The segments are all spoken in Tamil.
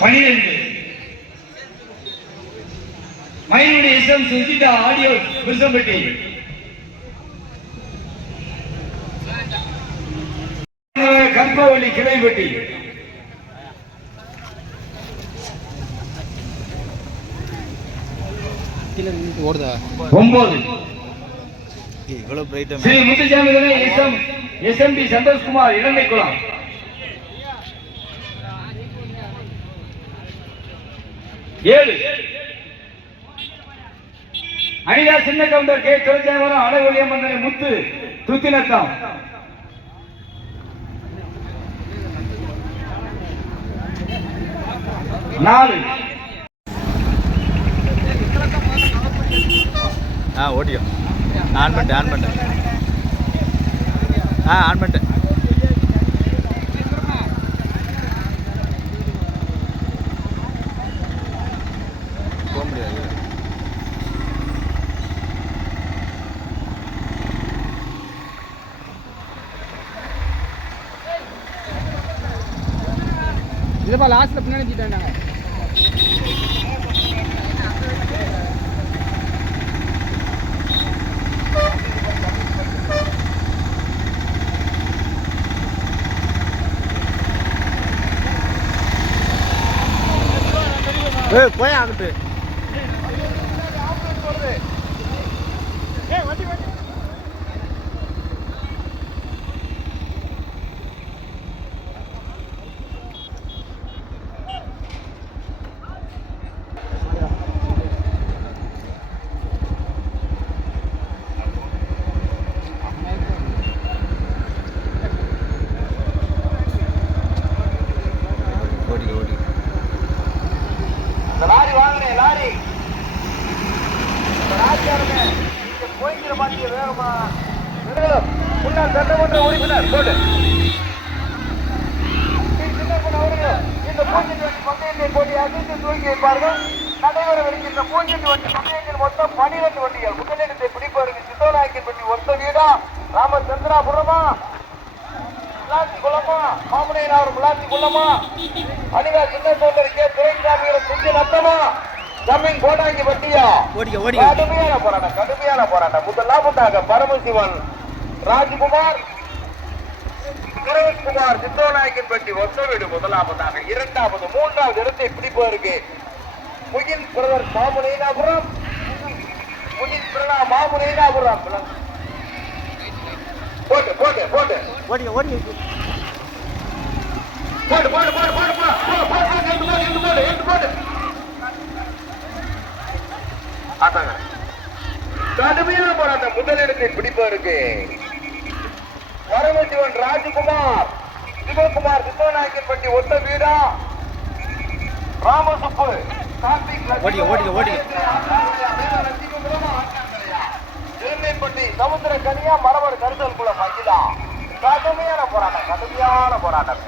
பனிரெண்டு. மயிலுடைய இசம் சுஜிதா ஆடியோ விருசம்பட்டி. கிளைப்பட்டி கீழே நின்று ஓடுதா ஒன்பது இவ்வளோ பிரைட்டாக ஸ்ரீ முத்துசாமி எஸ்எம்பி சந்தோஷ்குமார் இளமைக்குளம். ஏழு. அனிதா சின்ன கவுண்டர் கே. துளசியாவரம் அழகொழியம் மன்னரை முத்து துத்தினத்தம். நாலு. ஆ ஓடியோ ஆன் பண்ணிட்டேன் ஆன் பண்ணிட்டேன். ஆ ஆன் பண்ணிட்டேன். கண்டிப்பாக லாஸ்ட்டில் பின்னாடி நாங்கள் போய் ஆகட்டு முன்னாள் சட்டமன்ற உறுப்பினர் போடு. இந்த வண்டி பந்தயத்தை போட்டி அசைத்து தூக்கி வைப்பார்கள். நடைபெறவிருக்கின்ற பூஞ்செடி வண்டி பந்தயத்தில் மொத்தம் பனிரெண்டு வண்டிகள். முதலிடத்தை பிடிப்பவருக்கு சித்தோநாயக்கன் பட்டி ஒத்த வீடா? ராமச்சந்திராபுரமா முலாத்தி குளமா? மாமனையனார் முலாத்தி குளமா? அனிதா சின்ன சோதரிக்கே துறைசாமியோட சுத்தி நத்தமா? ஜமீன் கோடாங்கி ஓடிக்க கடுமையான போராட்டம் கடுமையான போராட்டம். முதலாவதாக பரமசிவன் ராஜ்குமார் சுரேஷ்குமார் சித்தோநாயக்கன் பற்றி ஒத்தவீடு முதலாவதாக இரண்டாவது மூன்றாவது இடத்தை பிடிப்பதற்கு முகில் பிரதர் மாமுனைனாபுரம் முகின் பிரணா மாமுனைனாபுரம் போட்டு போட்டு போட்டு ஓடி ஓடி போடு போடு போடு போடு போடு போடு போடு எழுந்து போடு எழுந்து போடு எழுந்து போடு கடுமையான போராட்டம் முதலிடத்தை பிடிப்பதற்கு பரமசிவன் ராஜகுமார். சிவகுமார் சித்தநாயக்கன் பட்டி ஒத்த வீடா? ராமசுப்பு. ஓடிக்க, ஓடிக்க, ஓடிக்க. பட்டி சமுத்திர கனியா மரவர் கருதல் குல மகிழா. கடுமையான போராட்டம் கடுமையான போராட்டம்.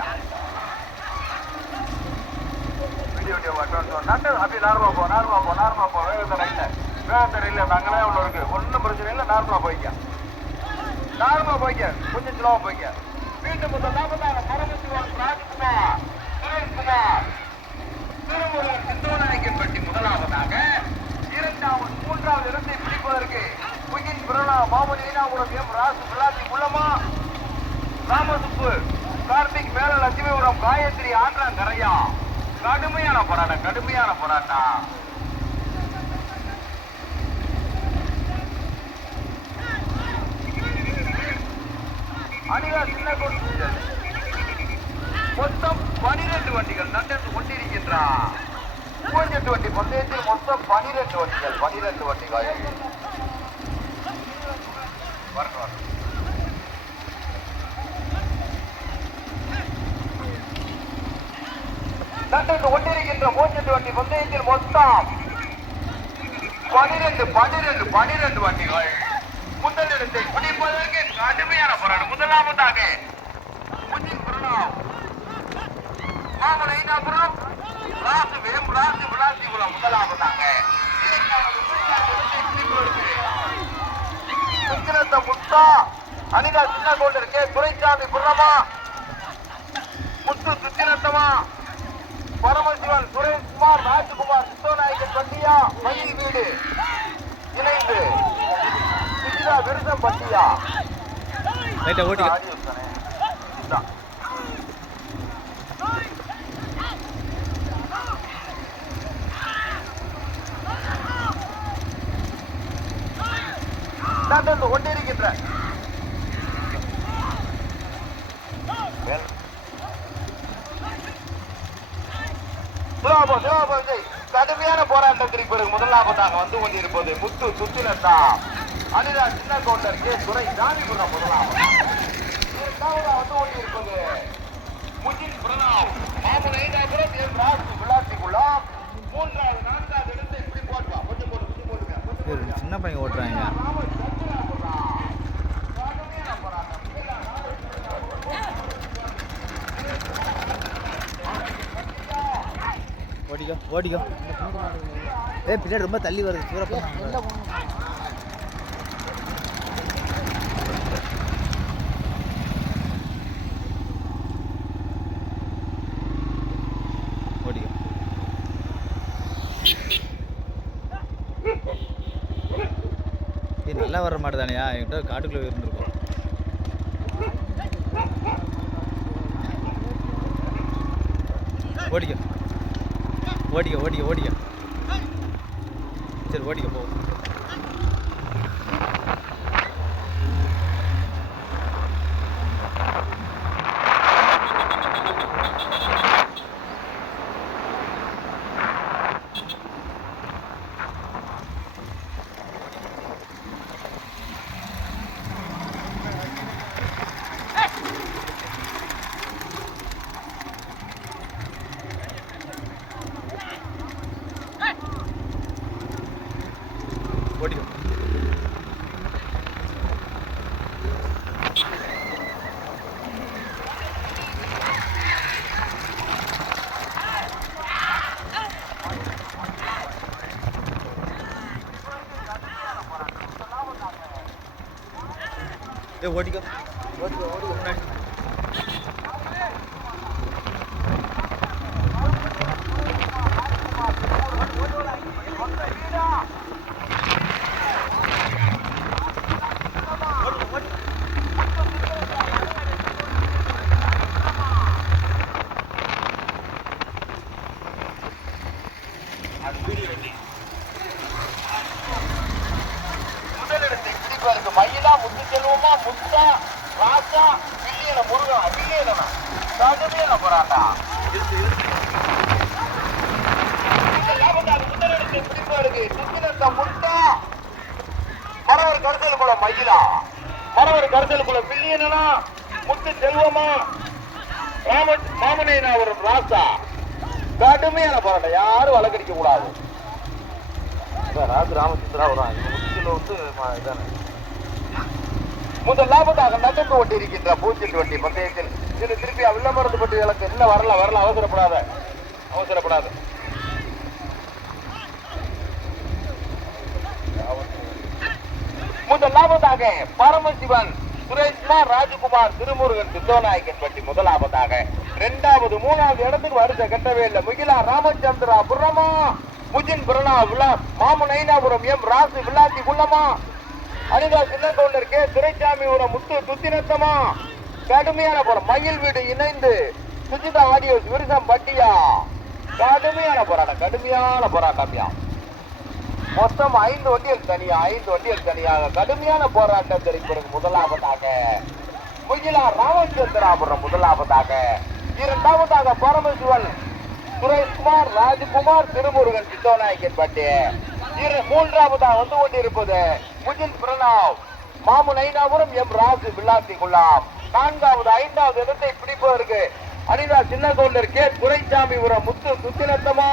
அப்படியே நார்மலா போ நார்மலா போ நார்மலா போ. வேகத்தை ரைட்ல வேகத்தை இல்லை நாங்களே உள்ள இருக்கு. ஒன்றும் பிரச்சனை இல்லை நார்மலா போய்க்க. நார்மலா போய்க்க கொஞ்சம் ஸ்லோவா போய்க்க. வீட்டு முதல் நாற்பதாக பரமசிவன் ராஜ்குமார் சுரேஷ்குமார். திருமுருகன் சிந்தோநாயக்கன் முதலாவதாக இரண்டாவது மூன்றாவது இடத்தை பிடிப்பதற்கு புகின் பிரணா மாமணி ஈனாபுரம் எம் ராசு பிள்ளாத்தி உள்ளமா ராமசுப்பு கார்த்திக் மேல லட்சுமிபுரம் காயத்ரி ஆற்றாங்கரையா. கடுமையான போராட்டம் கடுமையான போராட்டம். அணிலா சின்ன கோட்டை மொத்தம் பனிரெண்டு வண்டிகள் நட்டத்து கொண்டிருக்கின்றார் பூஞ்செட்டு வண்டி பந்தயத்தில் மொத்தம் பனிரெண்டு வண்டிகள் பனிரெண்டு வண்டிகள். வரணும் வரட்டும். கொண்டிருக்கின்ற பூஞ்செட்டு வண்டி பந்தயத்தில் மொத்தம் பனிரெண்டு பனிரெண்டு பனிரெண்டு வண்டிகள். முதலிடத்தை பிடிப்பதற்கு கடுமையான போராட்டம். முதலாவதாக முஜின் பிரணாவ் மாமலை ஐநாபுரம் ராசு வேம் ராசு விளாசிபுரம் முதலாவதாக. சுக்கிரத்த முத்தா அனிதா சின்ன கோண்டர் கே துரைசாமி புறமா முத்து சுத்திரத்தமா பரமசிவன் சுரேஷ்குமார் ராஜ்குமார் சித்தோநாயகன் பட்டியா மயில் வீடு இணைந்து சுஜிதா விருதம் பட்டியா ரைட்டா ஓட்டிக்க. வந்து கொண்டிருக்கின்ற. கடுமையான போராட்டத்திற்கு பிறகு முதலாவதாக வந்து கொண்டிருப்பது முத்து சுத்திலத்தா அனிதா சின்ன கவுண்டர் கே. துறை சாமிபுரம் முதலாவது இரண்டாவதாக வந்து ஓடி இருப்பது முஜின் பிரணாவ் மாமன் ஐந்தாபுரம் என் ராசு விளாத்திக்குள்ளா மூன்றாவது நான்காவது இடத்தை இப்படி போட்டுவா. கொஞ்சம் போட்டு கொஞ்சம் போட்டுங்க கொஞ்சம் சின்ன பையன் ஓட்டுறாங்க. ஓடிக்கோ ஓடிக்கோ. ஏ பின்னாடி ரொம்ப தள்ளி வருது. சூரப்பா ஓட்டிக்கோ மாட்டேதானையா காட்டுக்குள்ளே இருந்திருக்கோம். ஓடிக்க. ஓடிக்க ஓடிக்க ஓடிக்க. சரி ஓடிக்க போ ஓடிக்கோ ஏ ஓடிக்கோ ஓடிக்கோ ஓடிக்கோ முன்னாடி முதலிடத்தை பிடிப்பதற்கு மயிலா முத்து செல்வமா முத்தா ராசா வில்லியன முருகா வில்லியனா கடுமையான போராட்டம் லாபத்தால் முதலிடத்தை பிடிப்பதற்கு சுத்தினத்த முத்தா மரவர் கருத்தலுக்குள்ள மரவர் கருத்தலுக்குள்ள பில்லியனா முத்து செல்வமா? மாமனேனா ஒரு ராசா? கடுமையான போராட்டம் யாரும் வழக்கடிக்க கூடாது. ராஜு ராமச்சந்திரா வரும் முத்துல வந்து இதானே. முதல் லாபத்தாக நடந்து இருக்கின்ற பூச்சில் வண்டி பந்தயத்தில். இது திருப்பி வில்லமரத்து பற்றி எனக்கு இன்னும் வரல வரல அவசரப்படாத. அவசரப்படாத. முதல் லாபம் லாபத்தாக பரமசிவன் சுரேஷ்குமார் ராஜகுமார் திருமுருகன் சித்தோநாயக்கன் பற்றி முதலாவதாக இரண்டாவது மூணாவது இடத்துக்கு வருஷ கட்டவே இல்லை. முகிலா ராமச்சந்திரா புரமா முஜின் புரணா விழா மாமு நைனாபுரம் எம் ராசு விளாத்தி குள்ளமா? அனிதா சின்னகவுண்டர் கே துரைசாமிபுரம் முத்து துத்தினத்தமா கடுமையான புறம் மயில் வீடு இணைந்து சுஜிதா ஆடியோஸ் விருசம் பட்டியா? கடுமையான போராட்டம். கடுமையான போராட்டம்யா. மொத்தம் ஐந்து வண்டிகள் தனியா ஐந்து வண்டிகள் தனியாக கடுமையான போராட்டம் தெரிவிப்பது முதலாவதாக. முகிலா ராமச்சந்திராபுரம் முதலாவதாக. இரண்டாவதாக பரமசிவன் சுரேஷ்குமார் ராஜகுமார் திருமுருகன் சித்தோநாயக்கன் பட்டி. இரு மூன்றாவதாக வந்து கொண்டிருப்பது முஜில் பிரணாவ் மாமு நைனாபுரம் எம். ராசு வில்லாசி குலாம். நான்காவது ஐந்தாவது இடத்தை பிடிப்பதற்கு அனிதா சின்ன கவுண்டர் கே. துரைசாமிபுரம் முத்து சுத்தினத்தமா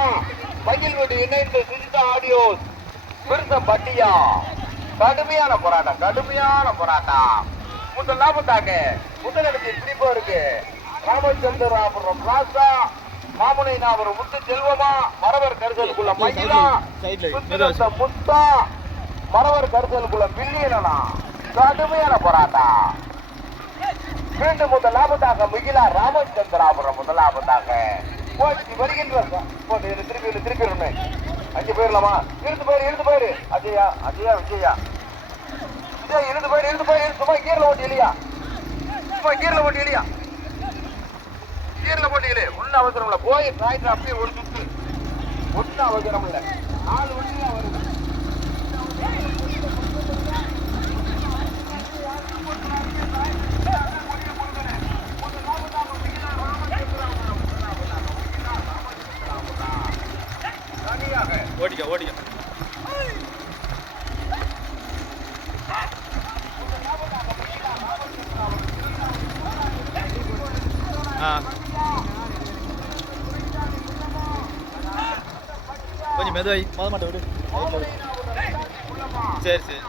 மகிழ்வீடு இணைந்து சுஜிதா ஆடியோஸ். விருதம் பட்டியா? கடுமையான போராட்டம் கடுமையான போராட்டம். முதல் லாபத்தாக முதலிடத்தை பிடிப்பவருக்கு ராமச்சந்திராபுரம் ராசா மாமுனை நாபுரம் முத்து செல்வமா மரவர் கருதலுக்குள்ள மகிழா சைடுல, சுத்தினத்த முத்தா மரவர் கருதலுக்குள்ள பில்லியனா கடுமையான போராட்டம். மீண்டும் முதல் லாபத்தாக மிகிலா ராமச்சந்திராபுரம் முதலாவதாக போச்சு வருகின்ற திருப்பி திருப்பி இருமே அஞ்சு போயிடலாமா இழுத்து போயிரு இருந்து போயிரு. அஜயா அஜயா விஜயா விஜய் இழுத்து போயிரு இருந்து போயிரு. சும்மா கீரல ஓட்டி இல்லையா? சும்மா கீரல ஓட்டி இல்லையா? கீரல போட்டி இல்லையே ஒன்னும் அவசரம் இல்லை. போய் டிராக்டர் அப்படியே ஒரு சுத்து. ஒன்னும் அவசரம் இல்லை. நாலு வண்டி தான் வருது. you. ஓடிக்க ஓடிக்க. ஆ. கொஞ்சம் மெதுவாய் மொத மாட்டை விடு. சரி சரி.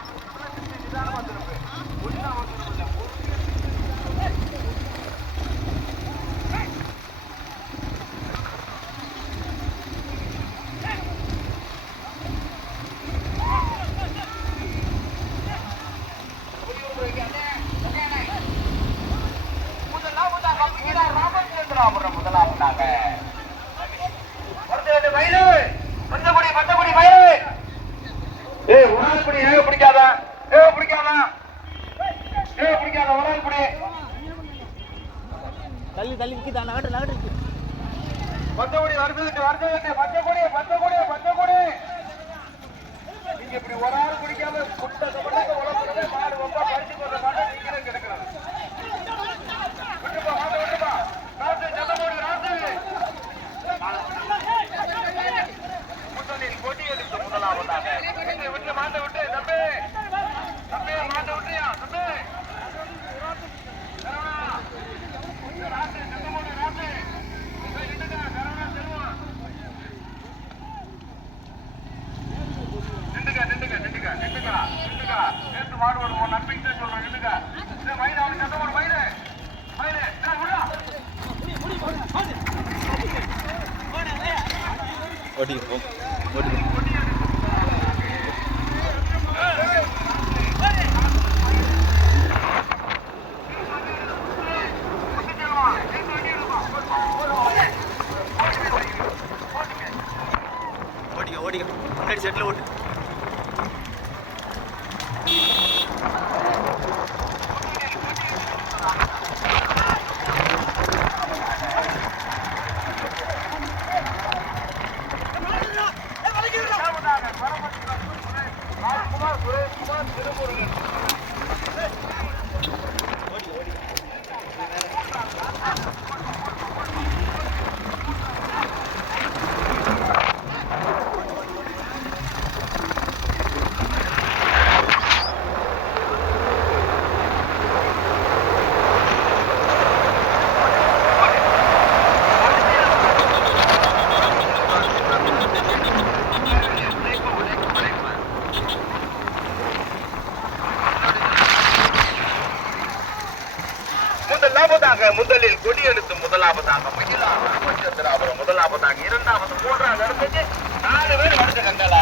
முதலில் கொடியெடுத்து முதலாவதாக மகிழா ராமச்சந்திராபுரம் முதலாவதாக இரண்டாவது மூன்றாவது இடத்துக்கு நாலு பேர் வருது கண்டல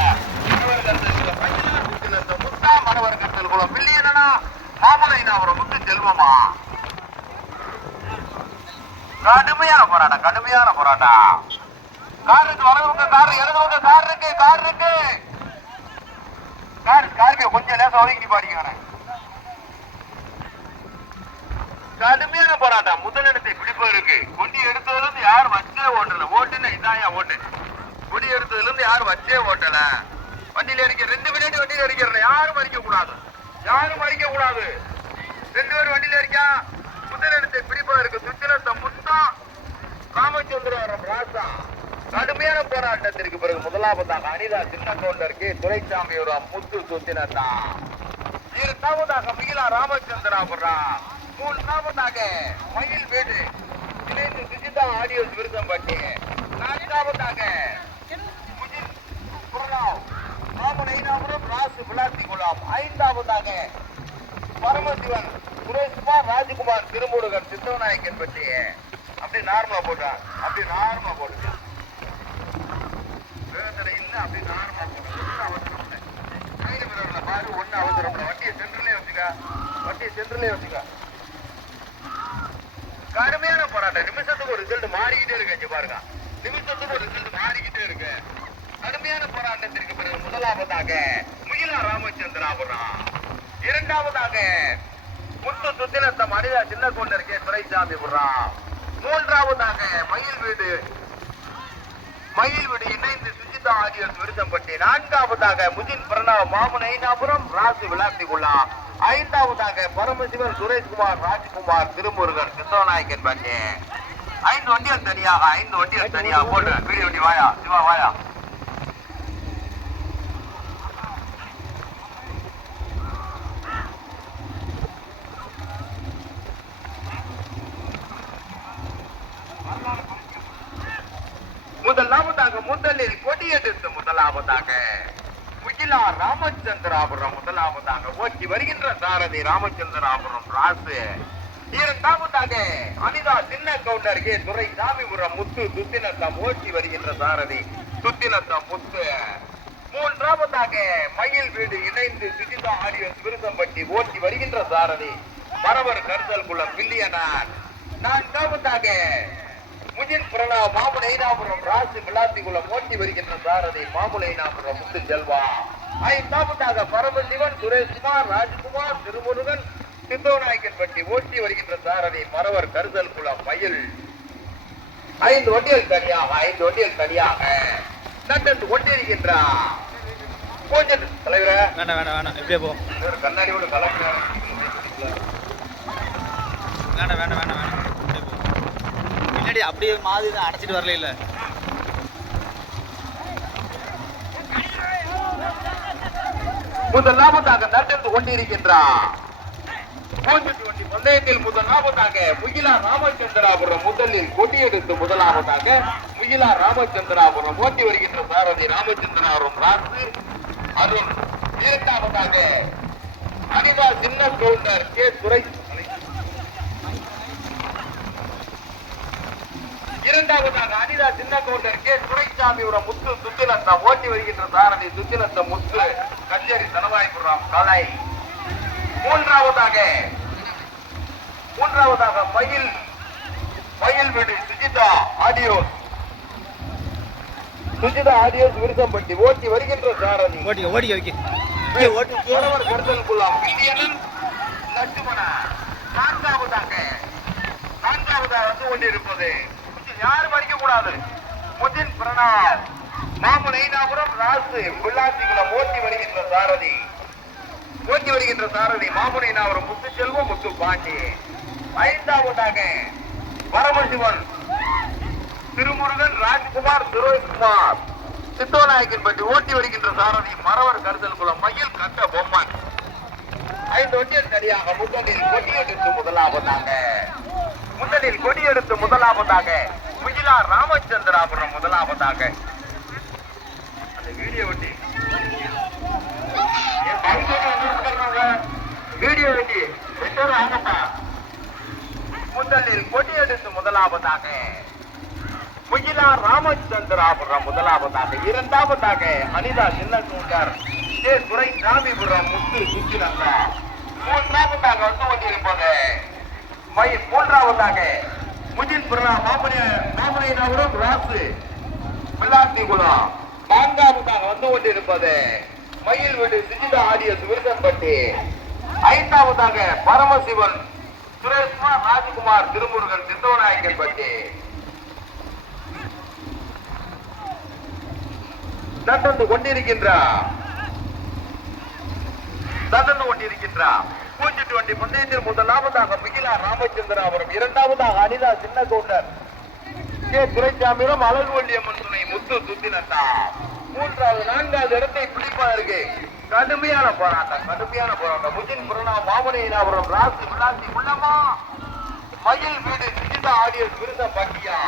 முத்தா மணவர் கருத்தில் குளம் பில்லியனா மாமலைனாபுரம் முத்து செல்வமா? கடுமையான போராட்டம் கடுமையான போராட்டம். கார் இருக்கு வலதுபக்க கார் இடதுபக்க கார் இருக்கு கார் இருக்கு. கார் ஸ்கார்பியோ கொஞ்சம் லேசா ஒதுங்கி பாடிக்கிறேன் வண்டி எடுத்ததுல இருந்து யாரும் வச்சே ஓட்டல. வண்டியில இருக்க ரெண்டு பேரும் வண்டியில இருக்கிற யாரும் மறிக்க கூடாது யாரும் மறிக்க கூடாது ரெண்டு பேரும் வண்டியில இருக்கா புத்தனத்தை பிரிப்பா இருக்கு சுத்திரத்தை முத்தம் ராமச்சந்திரவரம் ராசா கடுமையான போராட்டத்திற்கு பிறகு முதலாவதாக அனிதா சின்ன கவுண்டருக்கு துரைசாமியோரம் முத்து சுத்தினத்தா. இரண்டாவதாக மிகிலா ராமச்சந்திராபுரம் மூன்றாவதாக மயில் வீடு. இணைந்து சுஜிதா ஆடியோஸ் விருதம்பட்டி நான்காவதாக ராமநயினாபுரம் ராசு விளாத்தி குலாம். ஐந்தாவதாக பரமசிவன் சுரேஷ்குமார் ராஜ்குமார் திருமுருகன் சித்தவநாயக்கன் பற்றி அப்படி நார்மலா போட்டான். அப்படி நார்மலா போட்டு வேதனை இல்லை அப்படி நார்மலா போட்டு ஒன்னும் அவசரம் இல்லை கையில விரல பாரு ஒன்னும் அவசரம் இல்லை வண்டியை சென்டர்லயே வச்சுக்க. வண்டியை சென்டர்லயே வச்சுக்க. கடுமையான போராட்டம். நிமிஷத்துக்கு ஒரு ரிசல்ட் மாறிக்கிட்டே இருக்கு பாருங்க. நிமிஷத்துக்கு ஒரு ரிசல்ட் மாறிக்கிட்டே இருக்கு. கடுமையான போராட்டத்திற்கு பிறகு முதலாவதாக முகிலா ராமச்சந்திராபுரம் இரண்டாவதாக முத்து சுத்தினத்தம் அனிதா சின்ன கொண்டர் கே துரைசாமி புறாம் மூன்றாவதாக மயில் வீடு மயில் வீடு இணைந்து சுஜிதா ஆடியன்ஸ் விருதம்பட்டி. நான்காவதாக முஜின் பிரணவ் மாமன் ஐநாபுரம் ராசி விளாத்திகுள்ளா ஐந்தாவதாக பரமசிவன் சுரேஷ்குமார் ராஜ்குமார் திருமுருகன் கிருஷ்ணநாயகன் பண்ணி ஐந்து வண்டிகள் தனியாக ஐந்து வண்டிகள் தனியாக போட்டு வீடியோ வண்டி வாயா சிவா வாயா முதலாவதாக முதலில் கொடியெடுத்து முதலாவதாக முகிலா ராமச்சந்திராபுரம் முதலாவதாக ஓட்டி வருகின்ற சாரதி ராமச்சந்திராபுரம் ராசு. இரண்டாவதாக அனிதா சின்ன கவுண்டர் கே துரை சாமிபுரம் முத்து துத்தினத்தம் ஓட்டி வருகின்ற சாரதி துத்தினத்தம் முத்து. மூன்றாவதாக மயில் வீடு இணைந்து சுஜிதா ஆடியன்ஸ் விருதம்பட்டி ஓட்டி வருகின்ற சாரதி பரவர் கருதல் குளம் பில்லியனார் நான்காவதாக முஜின் பிரணவ் மாமுலைனாபுரம் ராசு ராசி விளாத்திக்குளம் ஓட்டி வருகின்ற சாரதி மாமுலைனாபுரம் முத்து செல்வா ஐந்தாவதாக பரமசிவன் சுரேஷ்குமார் ராஜ்குமார் திருமுருகன் சித்தோநாயக்கன்பட்டி ஓட்டி வருகின்ற சாரதி மறவர் கருதல் குளம் மயில் ஐந்து வண்டிகள் தனியாக ஐந்து வண்டிகள் தனியாக. நட்டத்து கொண்டிருக்கின்றார் கொஞ்சம் தலைவர. வேண்டாம் வேண்டாம் வேண்டாம் இப்படியே போ. கண்ணாடியோட கலக்கிறார் வேண்டாம் வேண்டாம் வேண்டாம் வேண்டாம் பின்னாடி அப்படியே மாதிரி அடைச்சிட்டு வரல இல்லை முதலாவதாக நட்டத்து கொண்டிருக்கின்றார் பூஞ்செட்டி வண்டி பந்தயத்தில் முதலாவதாக முகிலா ராமச்சந்திராபுரம் முதலில் கொடியெடுத்து முதலாவதாக முகிலா ராமச்சந்திராபுரம் ஓட்டி வருகின்ற சாரதி ராமச்சந்திராபுரம் ராசு. அருண் இரண்டாவதாக அனிதா சின்ன கவுண்டர் கே. துரை. இரண்டாவதாக அனிதா சின்ன கவுண்டர் கே. துரைசாமியோட முத்து சுத்திலத்தம் ஓட்டி வருகின்ற சாரதி சுத்திலத்தம் முத்து. கச்சேரி தனவாய்புரம் கலை. மூன்றாவதாக மூன்றாவதாக மயில் மயில் வீடு சுஜிதா ஆடியோஸ். சுஜிதா ஆடியோஸ் விருதம்பட்டி ஓட்டி வருகின்ற சாரதி. ஓட்டிக்க ஓட்டிக்க வைக்க இங்கே ஓட்டி புலவர் கருதல் குலாம் பில்லியனன் லட்சுமணா நான்காவதாக நான்காவதாக வந்து கொண்டிருப்பது. யாரும் அடிக்க கூடாது முஜின் பிரணாப் மாமன் ராசு பிள்ளாத்திக்குளம் ஓட்டி வருகின்ற சாரதி. ஓட்டி வருகின்ற சாரதி மாமன் முத்து செல்வம் முத்து பாண்டி. ஐந்தாவதாக பரமசிவன் திருமுருகன் ராஜ்குமார் துரோகுமார் சித்தோநாயக்கன் பற்றி ஓட்டி வருகின்ற சாரதி மறவர் கருதல் குளம் மயில் கட்ட பொம்மன். ஐந்து வண்டியில் சரியாக முதலில் கொடியெடுத்து முதலாவதாக. முதலில் கொடியெடுத்து முதலாவதாக முகிலா ராமச்சந்திராபுரம் முதலாவதாக. வீடியோ வண்டி வீடியோ வண்டி ஆகப்பா முதலில் கொடியெடுத்து முதலாவதாக முகிலா ராமச்சந்திராபுரம் முதலாவதாக இரண்டாவதாக அனிதா சின்னக்கூண்டர் சாமிபுரம் முத்து சுற்றிலங்கா மூன்றாவதாக வந்து கொண்டிருப்பது மயில். மூன்றாவதாக முஜின் பிரணா மாமனி மாமனியாபுரம் ராசு நான்காவதாக வந்து கொண்டிருப்பது மயில் வீடு சுஜிதா ஆடியஸ் விருதம்பட்டி ஐந்தாவதாக பரமசிவன் சுரேஷ்குமார் ராஜ்குமார் திருமுருகன் சித்தவநாயகன் பட்டி தட்டந்து கொண்டிருக்கின்றார் தட்டந்து கொண்டிருக்கின்றார் பூஞ்சிட்டு வண்டி பந்தயத்தில் முதலாவதாக மிகிலா ராமச்சந்திராபுரம் இரண்டாவதாக அனிதா சின்ன கவுண்டர் கே. துரைசாமியிடம் அழகு வள்ளியம்மன் துணை முத்து சுத்தினத்தான் மூன்றாவது நான்காவது இடத்தை பிடிப்பதற்கு கடுமையான போராட்டம் கடுமையான போராட்டம். முஜின் புரணா மாமனியினாபுரம் ராசி விளாசி உள்ளமா? மயில் வீடு சுஜிதா ஆடியன்ஸ் விருத பட்டியா?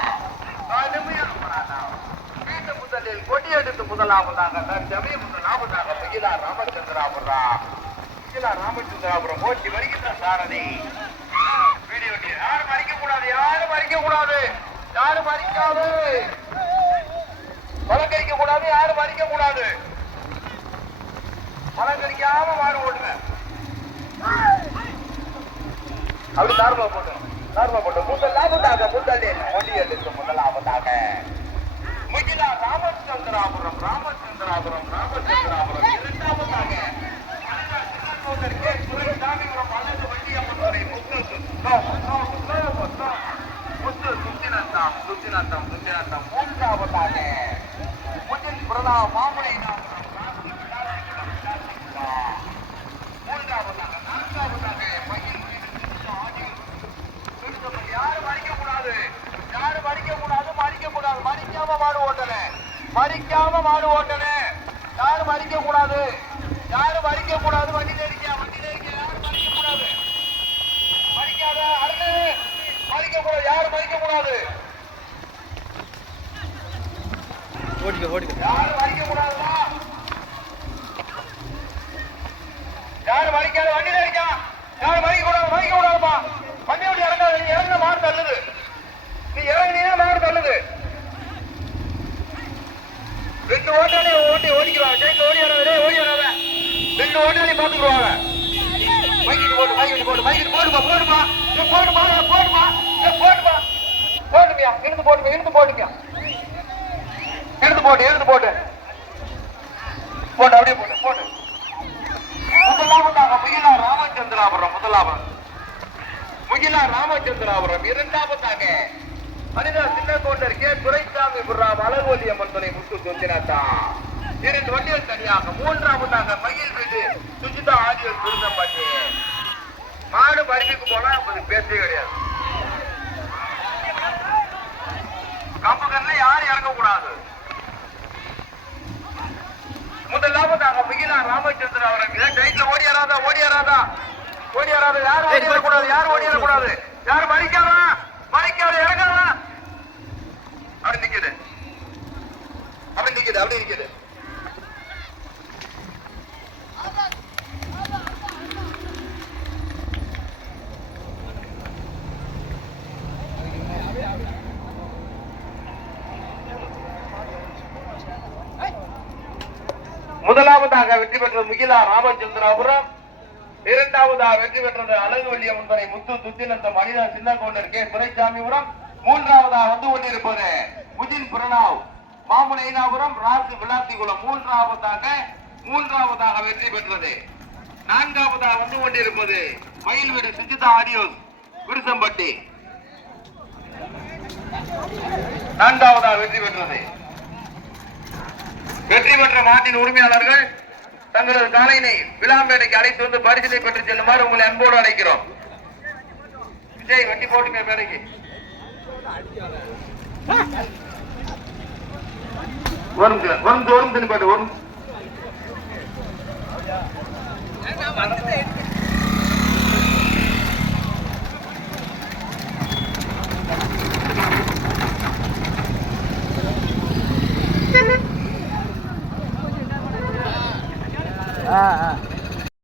கடுமையான போராட்டம். வீட்டு முதலில் கொடியெடுத்து முதலாவதாக தற்சமயம் முதலாவதாக மிகிலா ராமச்சந்திராபுரம் மிகிலா ராமச்சந்திராபுரம் ஓட்டி வருகின்ற சாரதி. வீடியோ யாரும் மறிக்க கூடாது யாரும் மறிக்க கூடாது யாரும் மறிக்காது. வழக்கறிக்க கூடாது யாரும் மறிக்க கூடாது வழக்கறிக்காம மாறு ஓட்டுங்க. அப்படி தார்மா போட்டு தார்மா போட்டு முதலாவதாக முதலில் கொடியெடுத்து முதலாவதாக ராமச்சந்திராபுரம் ராமச்சந்திராபுரம் ராமச்சந்திராபுரம் இரண்டாவதாக துறைசாமிபுரம் அழகு வண்டியம்மன் முத்து முத்து சுத்தினத்தம் சுத்தினத்தம் சுத்தினத்தம் மூன்றாவதாக மறிக்காம மாடு ஓட்டல மாடு யாரும் மறிக்க கூடாது யாரும் மறிக்க கூடாது வண்டியில இருக்கியா வண்டியில இருக்கியா யாரும் மறிக்க கூடாது மறிக்காத அருணு மறிக்க கூடாது யாரும் மறிக்க கூடாது. ஓடிக்க ஓடிக்க. யாரும் வலிக்க கூடாதுமா யாரும் வலிக்காத வண்டியில இருக்கான் யாரும் வலிக்க கூடாது வலிக்க கூடாதுப்பா வண்டி விட்டு இறங்காத நீ இறங்க மாடு தள்ளுது. நீ இறங்கினா மாடு தள்ளுது. ரெண்டு ஓட்டாளி ஓட்டி ஓடிக்கிறாங்க ஜெயிக்க ஓடி வராத ஓடி வராத. ரெண்டு ஓட்டாளி பார்த்துக்குவாங்க மைக்கிட்டு போட்டு மைக்கிட்டு போட்டு மைக்கிட்டு போடுப்பா போடுப்பா. ஏ, போடுப்பா ஏ, போடுப்பா போடுப்பா. போட்டுமியா இழுத்து போட்டுமியா இழுத்து போட்டுமியா எடுத்து போட்டு எடுத்து போட்டு. போட்டு அப்படியே போட்டு போட்டு. முதலாவதாக முகிலா ராமச்சந்திராபுரம் முதலாவது. முகிலா ராமச்சந்திராபுரம் இரண்டாவதாக. மனிதா சின்ன கோட்டர் கே. துரைசாமி புறாம் அழகோலி அம்மன் துணை முத்து சொந்தினாத்தா இரண்டு வண்டிகள் தனியாக. மூன்றாவதாக மயில் வீடு சுஜிதா ஆடியல் திருந்தம்பாட்டி மாடு பரிசுக்கு போனா அப்படி பேசவே கிடையாது. கம்பு கண்ணில் யாரும் இறங்கக்கூடாது. முதலாவதாக மிகிலா ராமச்சந்திர அவர்கள். டைட்ல ஓடியாராதா ஓடியாராதா? ஓடியாராதா. யாரும் ஓடியாரக்கூடாது யாரும் ஓடியாரக்கூடாது? யாரும் மறிக்காதா? மறிக்காத இறங்காதா அப்படி நிக்குது. அப்படி நிக்குது அப்படி நிக்குது. முதலாவதாக வெற்றி பெற்ற முகிலா ராமச்சந்திராபுரம். இரண்டாவதாக வெற்றி பெற்றது அழகு அழகுவள்ளி முன்பரை முத்து துத்தினந்தம் மனிதா சின்னகோண்டர் கே. துரைசாமிபுரம். மூன்றாவதாக வந்து கொண்டிருப்பது முஜின் பிரணாவ். மாமுனைனாபுரம் ராசு விளாத்திகுளம். மூன்றாவதாக மூன்றாவதாக வெற்றி பெற்றது. நான்காவதாக வந்து கொண்டிருப்பது மயில்வீடு சுஜிதா ஆடியோஸ் விருசம்பட்டி. நான்காவதாக வெற்றி பெற்றது. வெற்றி பெற்ற மாட்டின் உரிமையாளர்கள் தங்களது காலையினை விளாம்பேட்டைக்கு அழைத்து வந்து பரிசீலனை பெற்று செல்லுமாறு உங்களை அன்போடு அழைக்கிறோம். விஜய் வட்டி போட்டுங்க மேடைக்கு வரும் வரும் தோறும் தின்பட்டு வரும் 嗯嗯